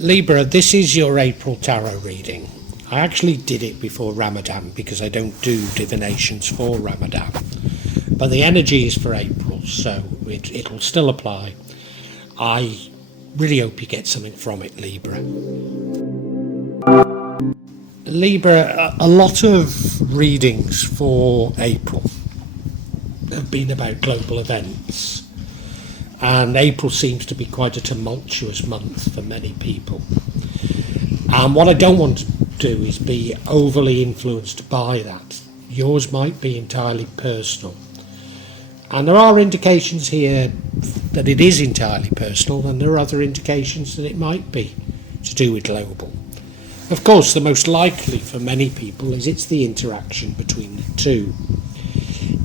Libra, this is your April tarot reading. I actually did it before Ramadan because I don't do divinations for Ramadan. But the energy is for April, so it will still apply. I really hope you get something from it, Libra. Libra, a lot of readings for April have been about global events. And April seems to be quite a tumultuous month for many people. And what I don't want to do is be overly influenced by that. Yours might be entirely personal. And there are indications here that it is entirely personal, and there are other indications that it might be to do with global. Of course, the most likely for many people is it's the interaction between the two.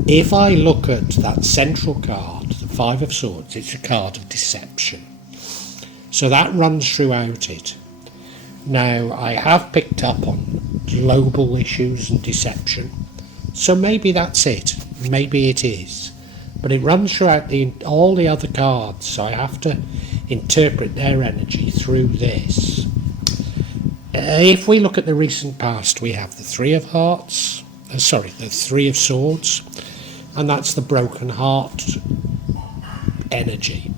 If I look at that central card, the Five of Swords, it's a card of deception. So that runs throughout it. Now, I have picked up on global issues and deception, so maybe that's it. Maybe it is. But it runs throughout all the other cards, so I have to interpret their energy through this. If we look at the recent past, we have the Three of Swords, and that's the broken heart energy.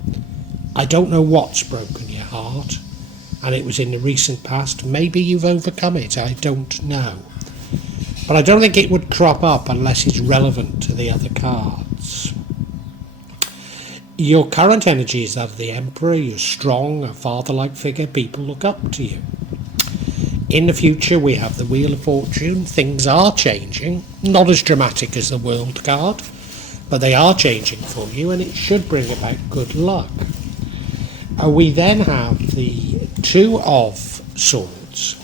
I don't know what's broken your heart, and it was in the recent past. Maybe you've overcome it, I don't know. But I don't think it would crop up unless it's relevant to the other cards. Your current energy is that of the Emperor. You're strong, a father-like figure. People look up to you. In the future, we have the Wheel of Fortune. Things are changing, not as dramatic as the World card, but they are changing for you, and it should bring about good luck. We then have the Two of Swords,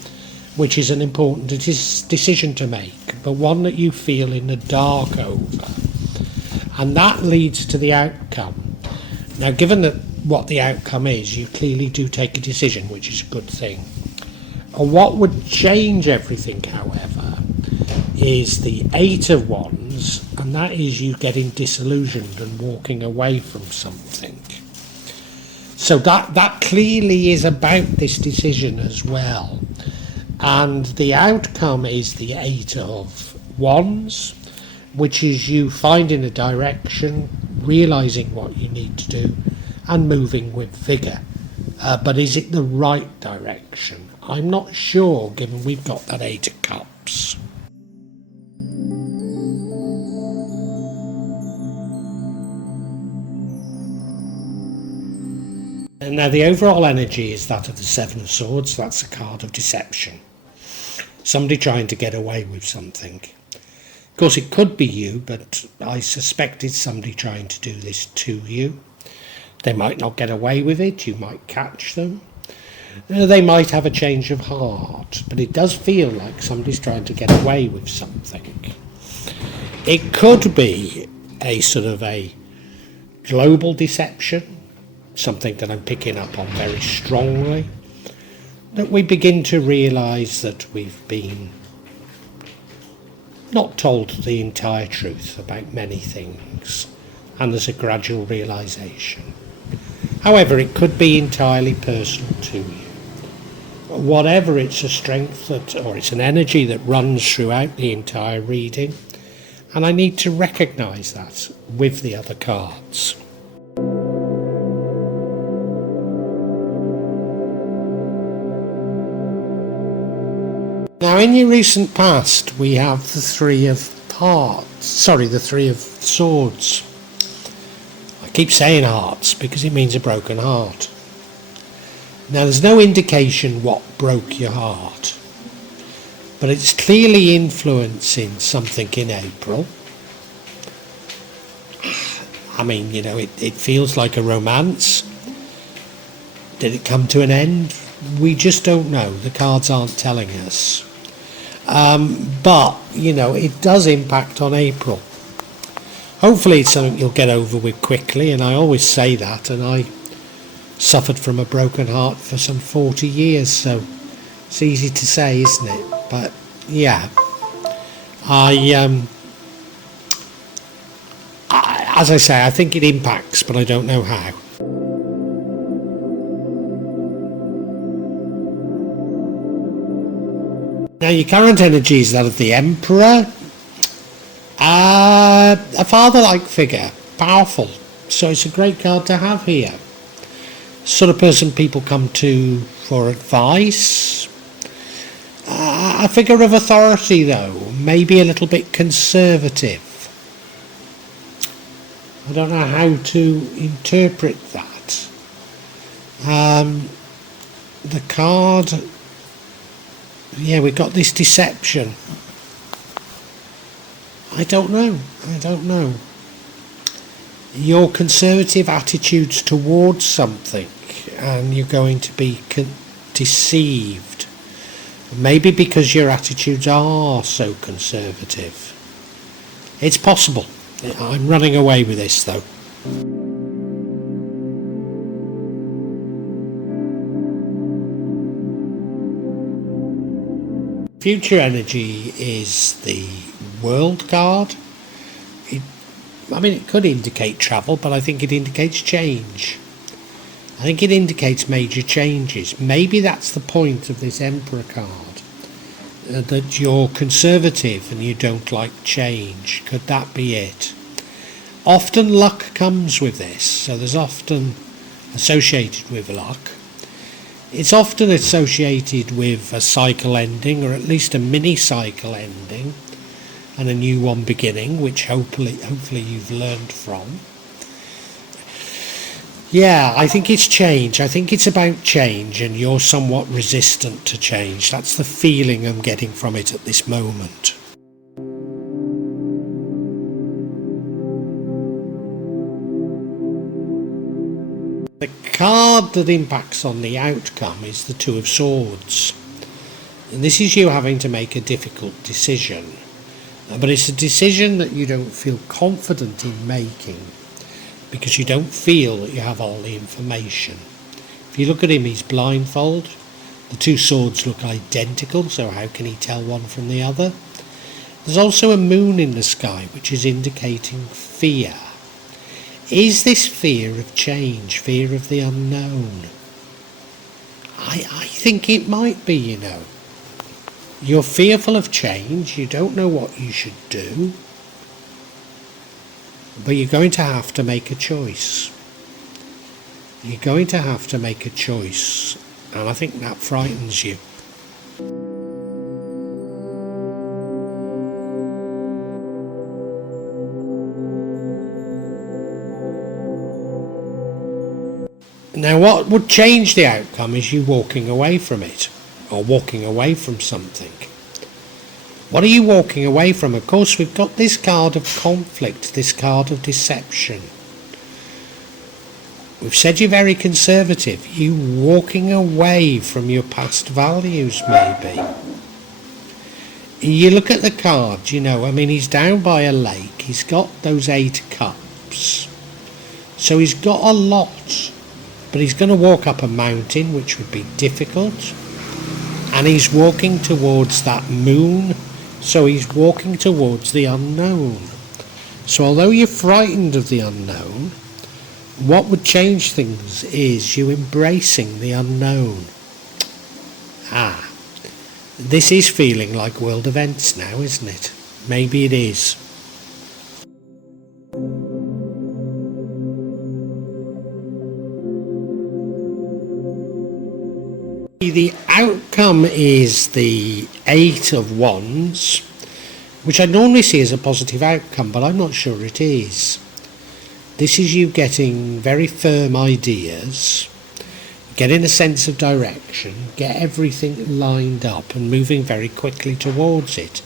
which is an important decision to make, but one that you feel in the dark over. And that leads to the outcome. Now, given that what the outcome is, you clearly do take a decision, which is a good thing. What would change everything, however, is the Eight of Wands, and that is you getting disillusioned and walking away from something. So that clearly is about this decision as well. And the outcome is the Eight of Wands, which is you finding a direction, realising what you need to do, and moving with vigour. But is it the right direction? I'm not sure, given we've got that Eight of Cups. And now the overall energy is that of the Seven of Swords. That's a card of deception. Somebody trying to get away with something. Of course, it could be you, but I suspect it's somebody trying to do this to you. They might not get away with it. You might catch them. They might have a change of heart, but it does feel like somebody's trying to get away with something. It could be a sort of a global deception, something that I'm picking up on very strongly, that we begin to realise that we've been not told the entire truth about many things, and there's a gradual realisation. However, it could be entirely personal to you. Whatever, it's a strength or it's an energy that runs throughout the entire reading, and I need to recognise that with the other cards. Now, in your recent past, we have the Three of Swords. I keep saying hearts because it means a broken heart. Now, there's no indication what broke your heart, but it's clearly influencing something in April. I mean, it feels like a romance. Did it come to an end? We just don't know. The cards aren't telling us. But, it does impact on April. Hopefully it's something you'll get over with quickly, and I always say that, and I suffered from a broken heart for some 40 years, so it's easy to say, isn't it? But, yeah. As I say, I think it impacts, but I don't know how. Now your current energy is that of the Emperor. A father-like figure, powerful. So it's a great card to have here. Sort of person people come to for advice. A figure of authority though, maybe a little bit conservative. I don't know how to interpret that. The card, yeah, we've got this deception. I don't know. Your conservative attitudes towards something, and you're going to be deceived. Maybe because your attitudes are so conservative. It's possible. I'm running away with this though. Future energy is the World card. It could indicate travel, but I think it indicates change. I think it indicates major changes. Maybe that's the point of this Emperor card. That you're conservative and you don't like change. Could that be it? Often luck comes with this, so there's often associated with luck. It's often associated with a cycle ending, or at least a mini cycle ending, and a new one beginning, which hopefully you've learned from. Yeah, I think it's change. I think it's about change, and you're somewhat resistant to change. That's the feeling I'm getting from it at this moment. The card that impacts on the outcome is the Two of Swords. And this is you having to make a difficult decision. But it's a decision that you don't feel confident in making because you don't feel that you have all the information. If you look at him, he's blindfolded. The two swords look identical, so how can he tell one from the other? There's also a moon in the sky, which is indicating fear. Is this fear of change, fear of the unknown? I think it might be, you know. You're fearful of change, you don't know what you should do, but you're going to have to make a choice. You're going to have to make a choice, and I think that frightens you. Now what would change the outcome is you walking away from it, or walking away from something. What are you walking away from? Of course, we've got this card of conflict, this card of deception. We've said you're very conservative. You walking away from your past values, maybe. You look at the card, you know, he's down by a lake. He's got those 8 cups. So he's got a lot. But he's going to walk up a mountain, which would be difficult. And he's walking towards that moon. So he's walking towards the unknown. So although you're frightened of the unknown, what would change things is you embracing the unknown. This is feeling like world events now, isn't it? Maybe it is. The outcome is the 8 of Wands, which I normally see as a positive outcome, but I'm not sure it is. This is you getting very firm ideas, getting a sense of direction, get everything lined up and moving very quickly towards it.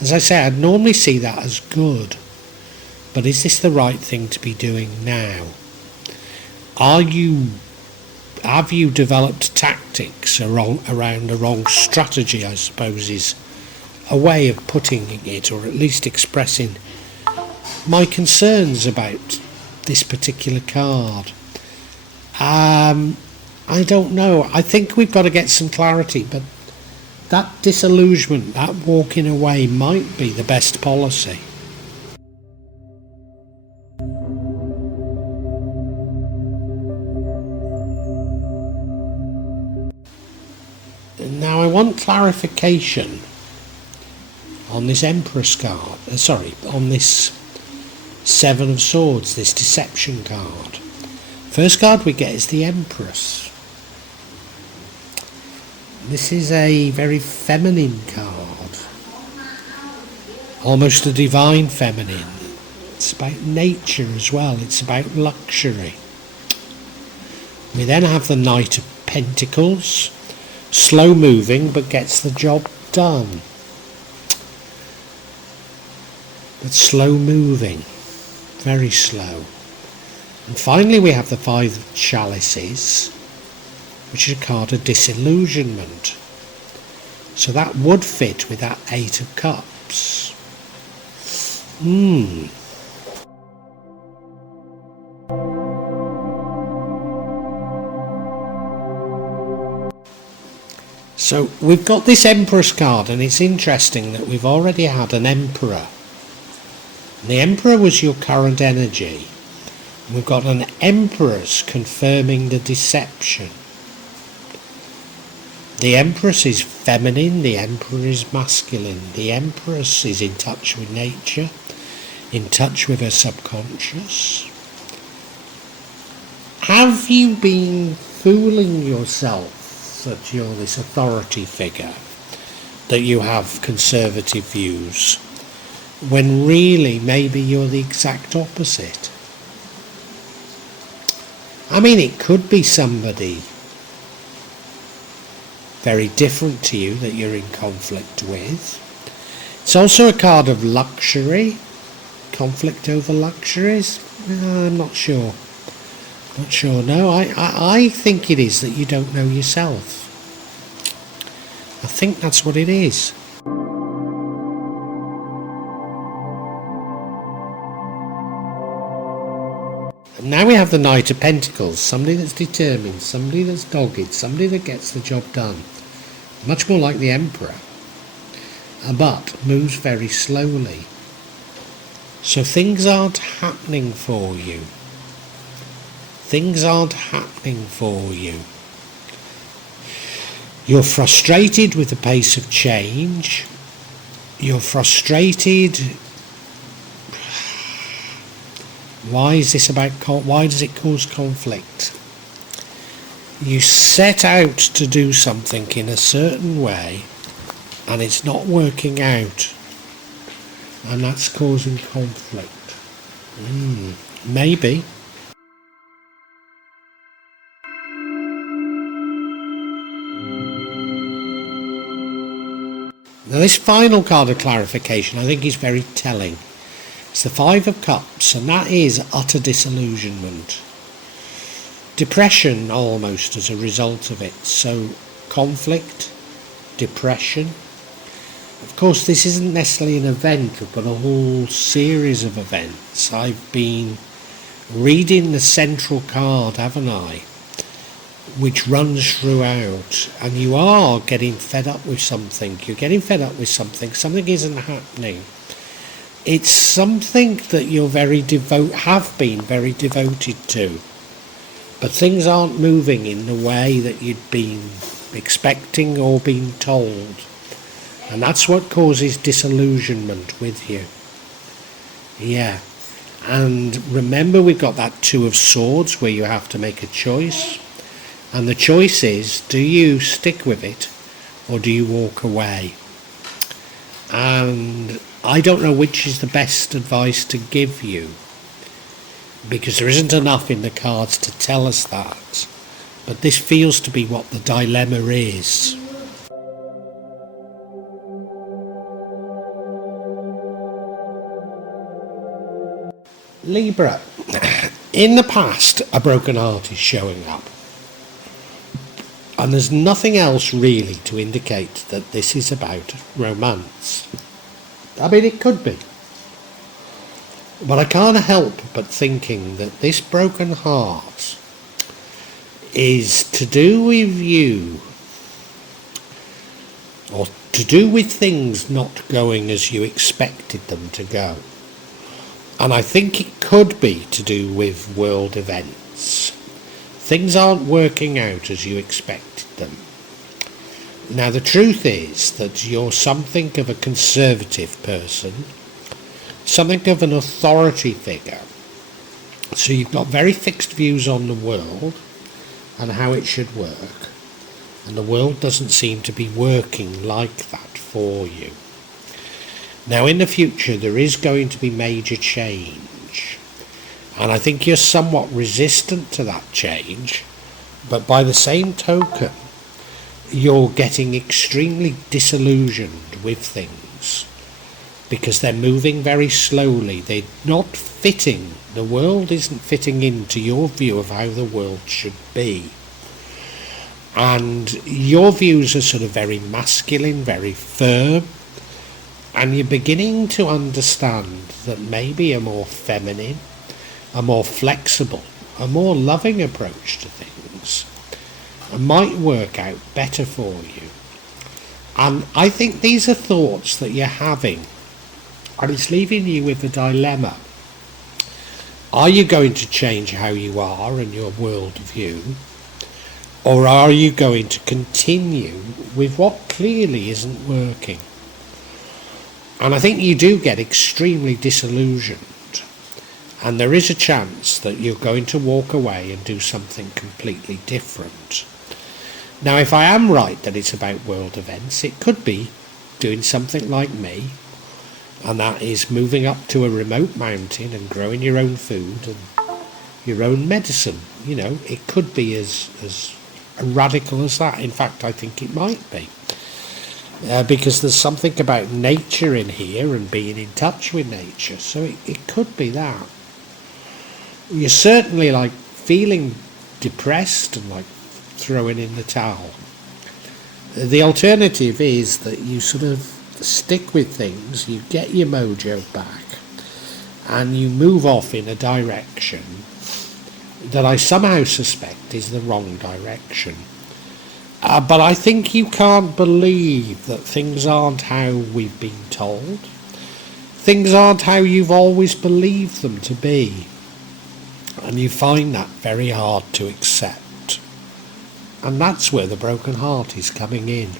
As I say, I'd normally see that as good, but is this the right thing to be doing now? Have you developed tactics around the wrong strategy, I suppose, is a way of putting it, or at least expressing my concerns about this particular card. I don't know. I think we've got to get some clarity, but that disillusionment, that walking away might be the best policy. Now I want clarification on this Empress card, on this Seven of Swords, this Deception card. First card we get is the Empress. This is a very feminine card, almost a divine feminine. It's about nature as well, it's about luxury. We then have the Knight of Pentacles, slow moving but gets the job done. But slow moving, very slow. And finally we have the Five of Chalices, which is a card of disillusionment. So that would fit with that Eight of Cups. So we've got this Empress card, and it's interesting that we've already had an Emperor. And the Emperor was your current energy. We've got an Empress confirming the deception. The Empress is feminine, the Emperor is masculine. The Empress is in touch with nature, in touch with her subconscious. Have you been fooling yourself that you're this authority figure, that you have conservative views, when really maybe you're the exact opposite? I mean, it could be somebody very different to you that you're in conflict with. It's also a card of luxury, conflict over luxuries. I'm not sure. No, I think it is that you don't know yourself. I think that's what it is. And now we have the Knight of Pentacles, somebody that's determined, somebody that's dogged, somebody that gets the job done. Much more like the Emperor, but moves very slowly. So things aren't happening for you. Things aren't happening for you. You're frustrated with the pace of change. You're frustrated. Why is this about? Why does it cause conflict? You set out to do something in a certain way, and it's not working out, and that's causing conflict. Maybe. Now this final card of clarification I think is very telling. It's the Five of Cups, and that is utter disillusionment. Depression almost as a result of it. So conflict, depression. Of course this isn't necessarily an event, but a whole series of events. I've been reading the central card, haven't I? Which runs throughout, and you are getting fed up with something. You're getting fed up with something. Something isn't happening. It's something that you're have been very devoted to, but things aren't moving in the way that you'd been expecting or been told, and that's what causes disillusionment with you. Yeah, and remember we've got that Two of Swords where you have to make a choice. And the choice is, do you stick with it or do you walk away? And I don't know which is the best advice to give you, because there isn't enough in the cards to tell us that. But this feels to be what the dilemma is. Libra, in the past a broken heart is showing up. And there's nothing else really to indicate that this is about romance. I mean, it could be. But I can't help but thinking that this broken heart is to do with you, or to do with things not going as you expected them to go. And I think it could be to do with world events. Things aren't working out as you expected them. Now the truth is that you're something of a conservative person, something of an authority figure. So you've got very fixed views on the world and how it should work, and the world doesn't seem to be working like that for you. Now in the future there is going to be major change, and I think you're somewhat resistant to that change, but by the same token you're getting extremely disillusioned with things because they're moving very slowly. They're not fitting. The world isn't fitting into your view of how the world should be. And your views are sort of very masculine, very firm, and you're beginning to understand that maybe a more feminine, a more flexible, a more loving approach to things might work out better for you. And I think these are thoughts that you're having, and it's leaving you with a dilemma. Are you going to change how you are and your worldview, or are you going to continue with what clearly isn't working? And I think you do get extremely disillusioned, and there is a chance that you're going to walk away and do something completely different. Now, if I am right that it's about world events, it could be doing something like me, and that is moving up to a remote mountain and growing your own food and your own medicine. You know, it could be as radical as that. In fact, I think it might be. Because there's something about nature in here and being in touch with nature, so it could be that. You're certainly like feeling depressed and like throwing in the towel. The alternative is that you sort of stick with things, you get your mojo back, and you move off in a direction that I somehow suspect is the wrong direction. But I think you can't believe that things aren't how we've been told. Things aren't how you've always believed them to be. And you find that very hard to accept. And that's where the broken heart is coming in.